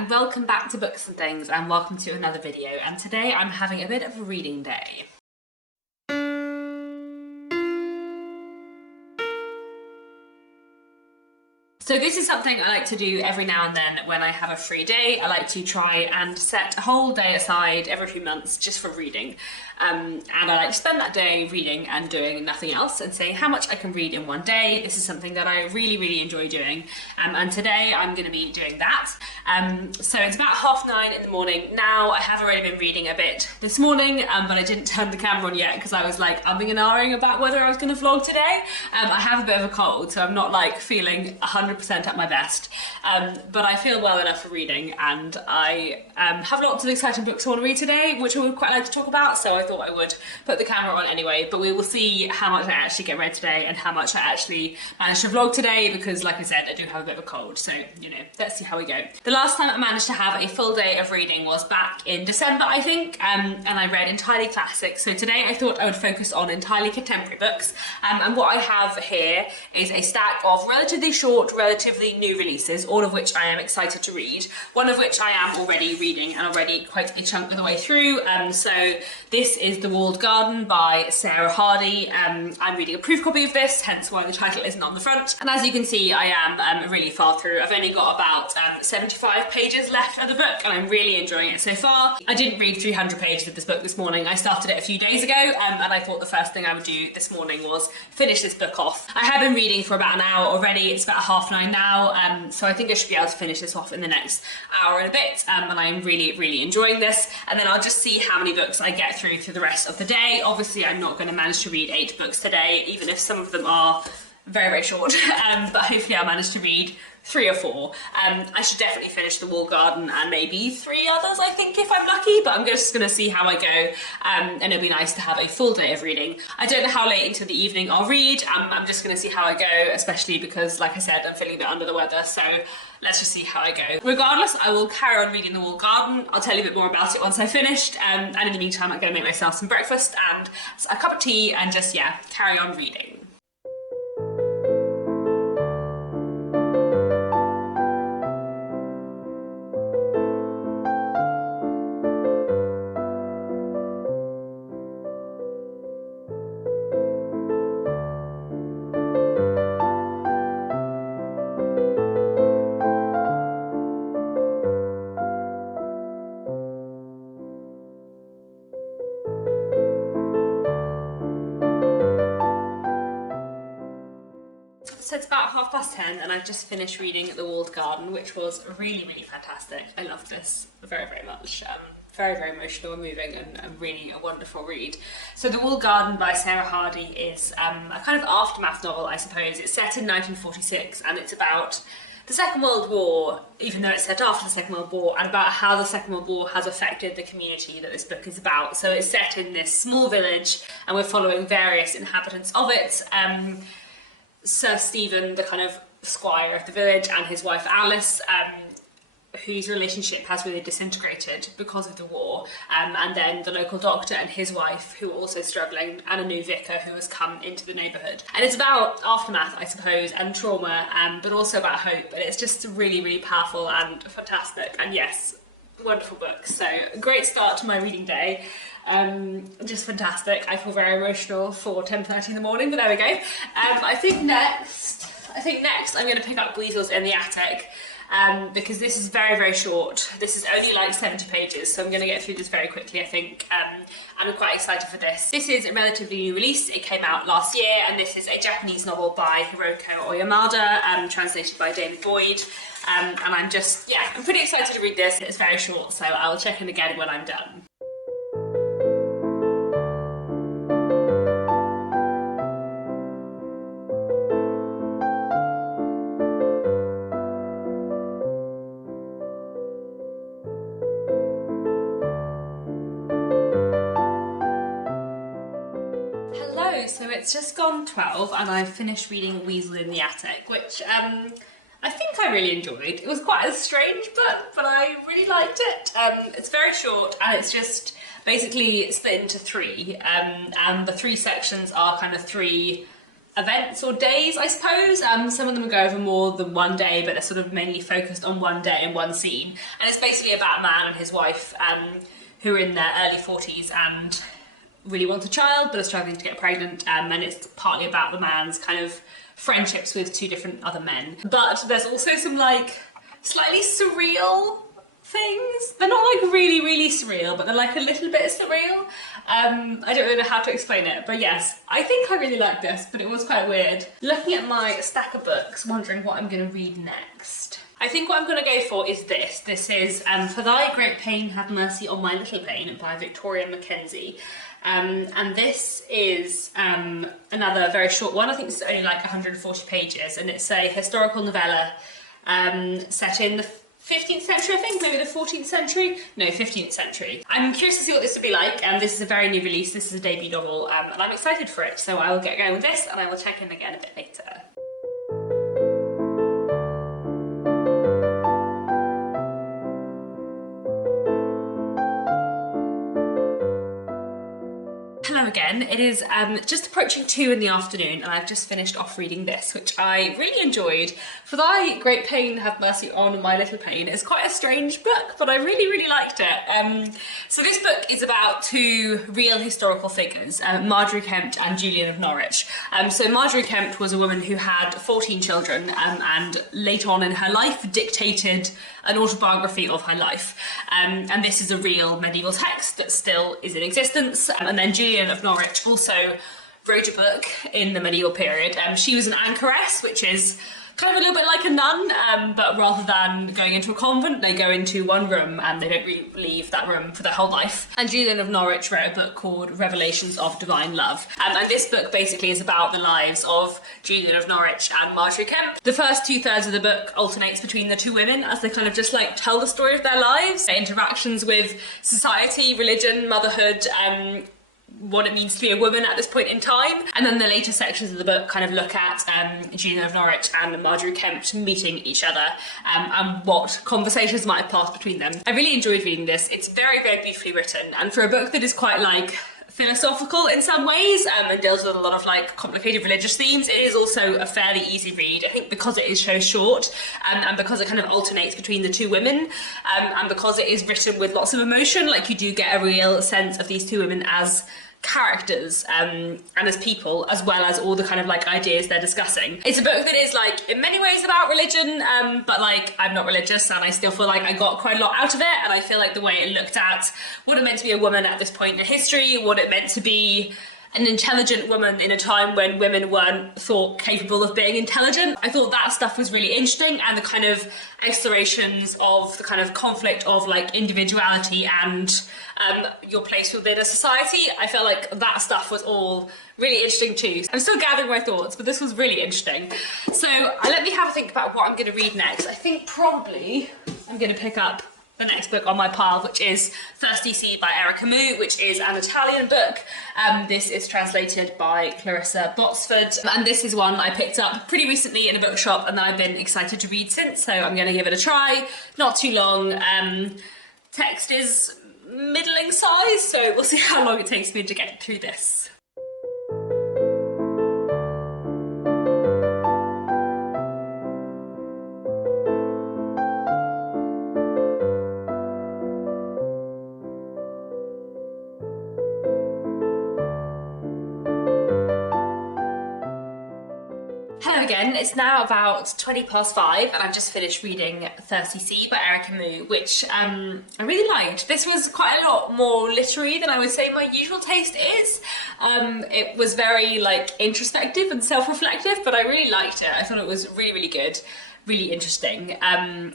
and welcome back to Books and Things, and welcome to another video. And today I'm having a bit of a reading day. So this is something I like to do every now and then when I have a free day. I like to try and set a whole day aside every few months just for reading. And I like to spend that day reading and doing nothing else and seeing how much I can read in one day. This is something that I really enjoy doing. And today I'm going to be doing that. So it's about 9:30 in the morning now. I have already been reading a bit this morning, but I didn't turn the camera on yet because I was like umming and ahhing about whether I was going to vlog today. I have a bit of a cold, so I'm not like feeling 100% at my best, but I feel well enough for reading, and I have lots of exciting books I want to read today, which I would quite like to talk about, so I thought I would put the camera on anyway. But we will see how much I actually get read today and how much I actually managed to vlog today, because like I said, I do have a bit of a cold, so you know, let's see how we go. The last time I managed to have a full day of reading was back in December, I think, and I read entirely classics. So today I thought I would focus on entirely contemporary books, and what I have here is a stack of relatively short, relatively new releases, all of which I am excited to read, one of which I am already reading and already quite a chunk of the way through. So this is The Walled Garden by Sarah Hardy. I'm reading a proof copy of this, hence why the title isn't on the front, and as you can see I am really far through. I've only got about 75 pages left of the book and I'm really enjoying it so far. I didn't read 300 pages of this book this morning. I started it a few days ago, and I thought the first thing I would do this morning was finish this book off. I have been reading for about an hour already. It's about 9:30 now, so I think I should be able to finish this off in the next hour and a bit, and I'm really enjoying this. And then I'll just see how many books I get through the rest of the day. Obviously I'm not going to manage to read 8 books today, even if some of them are very short, but hopefully I'll manage to read 3 or 4. I should definitely finish The Walled Garden and maybe 3 others, I think, if I'm lucky, but I'm just going to see how I go, and it'll be nice to have a full day of reading. I don't know how late into the evening I'll read. I'm just going to see how I go, especially because, like I said, I'm feeling a bit under the weather, so let's just see how I go. Regardless, I will carry on reading The Walled Garden. I'll tell you a bit more about it once I've finished, and in the meantime I'm going to make myself some breakfast and a cup of tea and just, yeah, carry on reading. So it's about 10:30 and I've just finished reading The Walled Garden, which was really fantastic. I loved this very much. Very emotional and moving, and really a wonderful read. So The Walled Garden by Sarah Hardy is a kind of aftermath novel, I suppose. It's set in 1946 and it's about the Second World War, even though it's set after the Second World War, and about how the Second World War has affected the community that this book is about. So it's set in this small village and we're following various inhabitants of it. Sir Stephen, the kind of squire of the village, and his wife Alice, whose relationship has really disintegrated because of the war, and then the local doctor and his wife, who are also struggling, and a new vicar who has come into the neighbourhood. And it's about aftermath, I suppose, and trauma, but also about hope, and it's just really powerful and fantastic, and yes, wonderful book. So a great start to my reading day. Just fantastic. I feel very emotional for 10:30 in the morning, but there we go. I think next I'm going to pick up Weasels in the Attic, because this is very short. This is only like 70 pages, so I'm going to get through this very quickly, I think, and I'm quite excited for this. This is a relatively new release. It came out last year, and this is a Japanese novel by Hiroko Oyamada, translated by David Boyd, and I'm pretty excited to read this. It's very short, so I will check in again when I'm done. So it's just gone 12 and I've finished reading Weasel in the Attic, which I think I really enjoyed. It was quite a strange book, but I really liked it. It's very short and it's just basically split into 3, and the 3 sections are kind of 3 events or days, I suppose. Some of them go over more than one day, but they're sort of mainly focused on one day and one scene. And it's basically about a man and his wife who are in their early 40s and really want a child but are struggling to get pregnant, and it's partly about the man's kind of friendships with two different other men. But there's also some like slightly surreal things. They're not like really surreal, but they're like a little bit surreal. I don't really know how to explain it, but yes, I think I really like this, but it was quite weird. Looking at my stack of books, wondering what I'm going to read next. I think what I'm going to go for is this. This is For Thy Great Pain Have Mercy on My Little Pain by Victoria Mackenzie. And this is another very short one. I think it's only like 140 pages, and it's a historical novella set in the 15th century, I think, maybe the 14th century? No, 15th century. I'm curious to see what this would be like, and this is a very new release. This is a debut novel, and I'm excited for it. So I will get going with this, and I will check in again a bit later. Hello again. It is just approaching 2 in the afternoon, and I've just finished off reading this, which I really enjoyed. For Thy Great Pain Have Mercy on My Little Pain. It's quite a strange book, but I really liked it. So this book is about two real historical figures, Margery Kempt and Julian of Norwich. So Margery Kempt was a woman who had 14 children, and late on in her life dictated an autobiography of her life. And this is a real medieval text that still is in existence. And then Julian of Norwich also wrote a book in the medieval period. She was an anchoress, which is kind of a little bit like a nun, but rather than going into a convent, they go into one room and they don't really leave that room for their whole life. And Julian of Norwich wrote a book called Revelations of Divine Love. And this book basically is about the lives of Julian of Norwich and Margery Kempt. The first 2/3 of the book alternates between the two women as they kind of just like tell the story of their lives, their interactions with society, religion, motherhood, what it means to be a woman at this point in time. And then the later sections of the book kind of look at Julian of Norwich and Margery Kempt meeting each other, and what conversations might have passed between them. I really enjoyed reading this. It's very beautifully written, and for a book that is quite like philosophical in some ways, and deals with a lot of like complicated religious themes, it is also a fairly easy read. I think because it is so short, and because it kind of alternates between the two women, and because it is written with lots of emotion, like you do get a real sense of these two women as characters and as people, as well as all the kind of like ideas they're discussing. It's a book that is like in many ways about religion, but like I'm not religious, and I still feel like I got quite a lot out of it, and I feel like the way it looked at what it meant to be a woman at this point in history, what it meant to be an intelligent woman in a time when women weren't thought capable of being intelligent. I thought that stuff was really interesting, and the kind of explorations of the kind of conflict of like individuality and your place within a society. I felt like that stuff was all really interesting too. I'm still gathering my thoughts, but this was really interesting. So let me have a think about what I'm going to read next. I think probably I'm going to pick up the next book on my pile, which is Thirsty Sea by Erica Camus, which is an Italian book. This is translated by Clarissa Botsford, and this is one I picked up pretty recently in a bookshop and that I've been excited to read since, so I'm going to give it a try. Not too long. Text is middling size, so we'll see how long it takes me to get through this. Hello again, it's now about 5:20 and I've just finished reading Thirsty Sea by Erica Camus, which I really liked. This was quite a lot more literary than I would say my usual taste is. It was very like introspective and self-reflective, but I really liked it. I thought it was really good. Really interesting.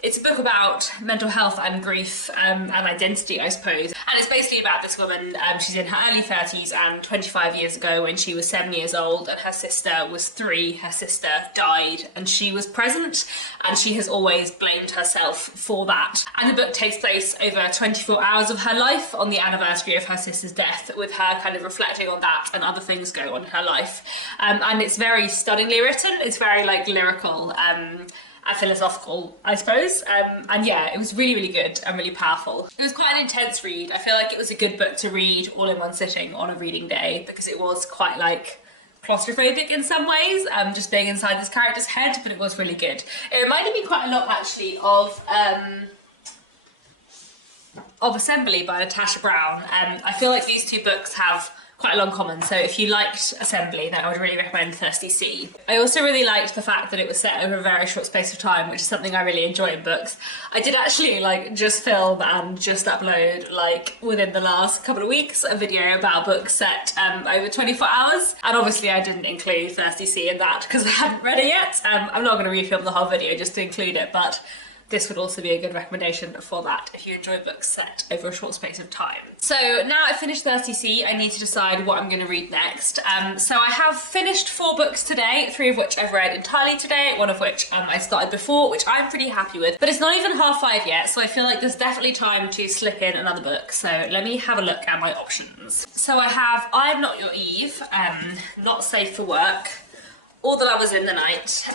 It's a book about mental health and grief and identity, I suppose. And it's basically about this woman. She's in her early 30s, and 25 years ago when she was 7 years old and her sister was 3, her sister died and she was present, and she has always blamed herself for that. And the book takes place over 24 hours of her life on the anniversary of her sister's death, with her kind of reflecting on that and other things going on in her life. And it's very stunningly written. It's very like lyrical, and philosophical, I suppose. And yeah, it was really good and really powerful. It was quite an intense read. I feel like it was a good book to read all in one sitting on a reading day, because it was quite like claustrophobic in some ways, just being inside this character's head, but it was really good. It reminded me quite a lot actually of Assembly by Natasha Brown. I feel like these two books have quite a lot in common, so if you liked Assembly, then I would really recommend Thirsty Sea. I also really liked the fact that it was set over a very short space of time, which is something I really enjoy in books. I did actually just film and just upload within the last couple of weeks a video about books set over 24 hours, and obviously I didn't include Thirsty Sea in that because I hadn't read it yet. I'm not going to refilm the whole video just to include it, but this would also be a good recommendation for that if you enjoy books set over a short space of time. So now I've finished Thirsty Sea, I need to decide what I'm going to read next. So I have finished 4 books today, 3 of which I've read entirely today, 1 of which I started before, which I'm pretty happy with. But it's not even 5:30 yet, so I feel like there's definitely time to slip in another book. So let me have a look at my options. So I have I Am Not Your Eve, Not Safe for Work, All the Lovers in the Night,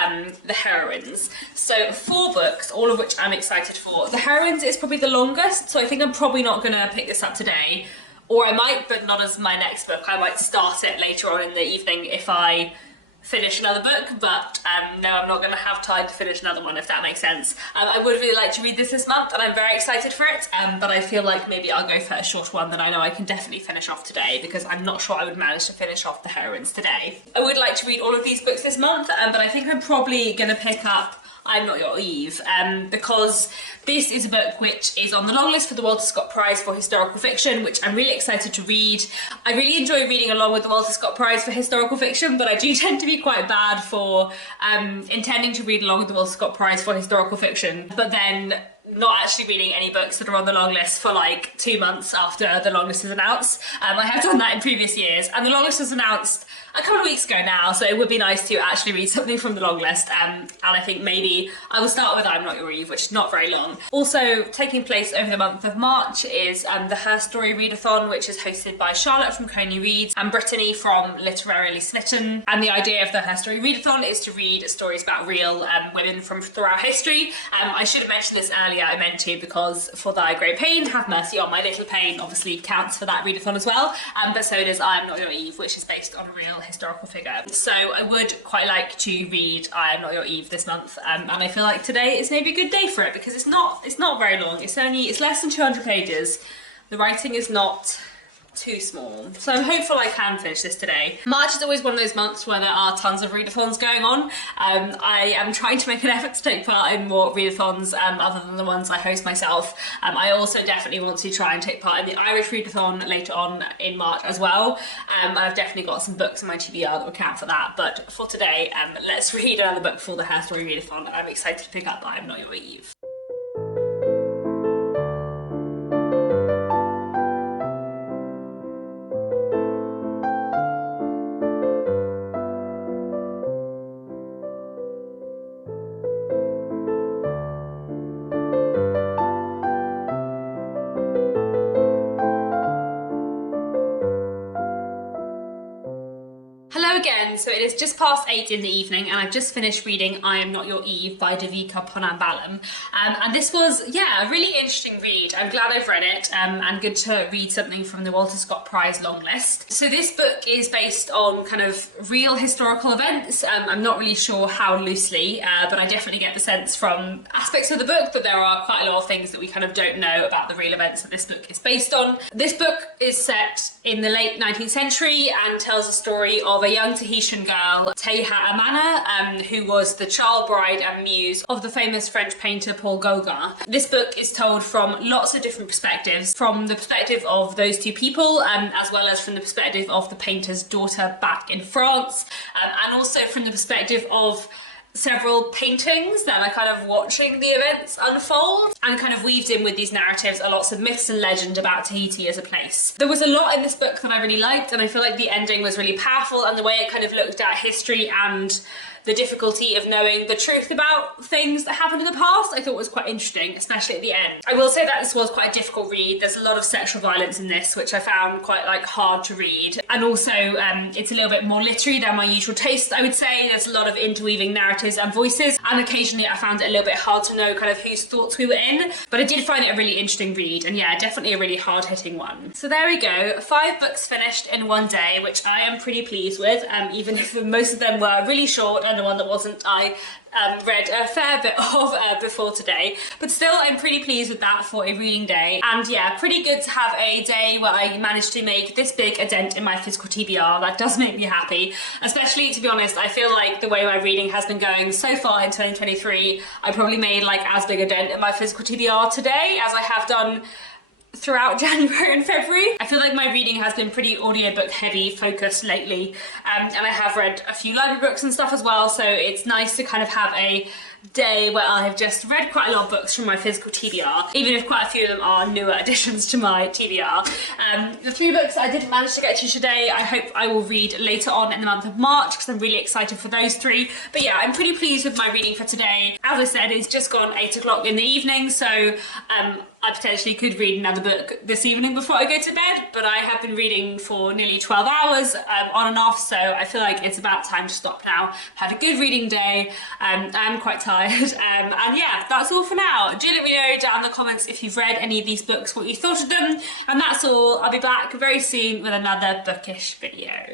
and The Heroines. So 4 books, all of which I'm excited for. The Heroines is probably the longest, so I think I'm probably not going to pick this up today. Or I might, but not as my next book. I might start it later on in the evening if I finish another book, but no, I'm not going to have time to finish another one, if that makes sense. I would really like to read this month, and I'm very excited for it, but I feel like maybe I'll go for a short one that I know I can definitely finish off today, because I'm not sure I would manage to finish off The Heroines today. I would like to read all of these books this month, but I think I'm probably going to pick up I'm Not Your Eve, because this is a book which is on the long list for the Walter Scott Prize for Historical Fiction, which I'm really excited to read. I really enjoy reading along with the Walter Scott Prize for Historical Fiction, but I do tend to be quite bad for intending to read along with the Walter Scott Prize for Historical Fiction, but then not actually reading any books that are on the long list for 2 months after the long list is announced. I have done that in previous years, and the long list was announced a couple of weeks ago now, so it would be nice to actually read something from the long list, and I think maybe I will start with I'm Not Your Eve, which is not very long. Also taking place over the month of March is the Her Story Readathon, which is hosted by Charlotte from Coney Reads and Brittany from Literarily Smitten, and the idea of the Her Story Readathon is to read stories about real women from throughout history. I should have mentioned this earlier, I meant to, because For Thy Great Pain, Have Mercy on My Little Pain obviously counts for that readathon as well, but so does I Am Not Your Eve, which is based on a real historical figure. So I would quite like to read I Am Not Your Eve this month, and I feel like today is maybe a good day for it, because it's not very long. It's less than 200 pages. The writing is not too small, so I'm hopeful I can finish this today. March is always one of those months where there are tons of readathons going on. I am trying to make an effort to take part in more readathons other than the ones I host myself. I also definitely want to try and take part in the Irish readathon later on in March as well. I've definitely got some books in my TBR that will count for that, but for today, let's read another book for the Her Story Readathon. I'm excited to pick up I Am Not Your Eve. Again, so it is just past 8 in the evening, and I've just finished reading I Am Not Your Eve by Devika Ponnambalam, and this was, a really interesting read. I'm glad I've read it, and good to read something from the Walter Scott Prize long list. So this book is based on kind of real historical events. I'm not really sure how loosely, but I definitely get the sense from aspects of the book that there are quite a lot of things that we kind of don't know about the real events that this book is based on. This book is set in the late 19th century and tells a story of a young Tahitian girl, Teha Amana, who was the child bride and muse of the famous French painter Paul Gauguin. This book is told from lots of different perspectives, from the perspective of those two people, as well as from the perspective of the painter's daughter back in France, and also from the perspective of several paintings that are kind of watching the events unfold, and kind of weaved in with these narratives are lots of myths and legend about Tahiti as a place. There was a lot in this book that I really liked, and I feel like the ending was really powerful, and the way it kind of looked at history and the difficulty of knowing the truth about things that happened in the past, I thought was quite interesting, especially at the end. I will say that this was quite a difficult read. There's a lot of sexual violence in this, which I found quite like hard to read. And also it's a little bit more literary than my usual taste, I would say. There's a lot of interweaving narratives and voices, and occasionally I found it a little bit hard to know kind of whose thoughts we were in, but I did find it a really interesting read, and yeah, definitely a really hard-hitting one. So there we go, 5 books finished in one day, which I am pretty pleased with, even if most of them were really short, and the one that wasn't I read a fair bit of before today, but still I'm pretty pleased with that for a reading day. And yeah, pretty good to have a day where I managed to make this big a dent in my physical TBR. That does make me happy, especially, to be honest, I feel like the way my reading has been going so far in 2023, I probably made like as big a dent in my physical TBR today as I have done throughout January and February. I feel like my reading has been pretty audiobook heavy focused lately, and I have read a few library books and stuff as well, so it's nice to kind of have a day where I have just read quite a lot of books from my physical TBR, even if quite a few of them are newer additions to my TBR. The 3 books I didn't manage to get to today, I hope I will read later on in the month of March, because I'm really excited for those 3. But yeah, I'm pretty pleased with my reading for today. As I said, it's just gone 8 o'clock in the evening, so I potentially could read another book this evening before I go to bed, but I have been reading for nearly 12 hours on and off, so I feel like it's about time to stop now. Had a good reading day, I'm quite tired, and yeah, that's all for now. Do let me know down in the comments if you've read any of these books, what you thought of them, and that's all. I'll be back very soon with another bookish video.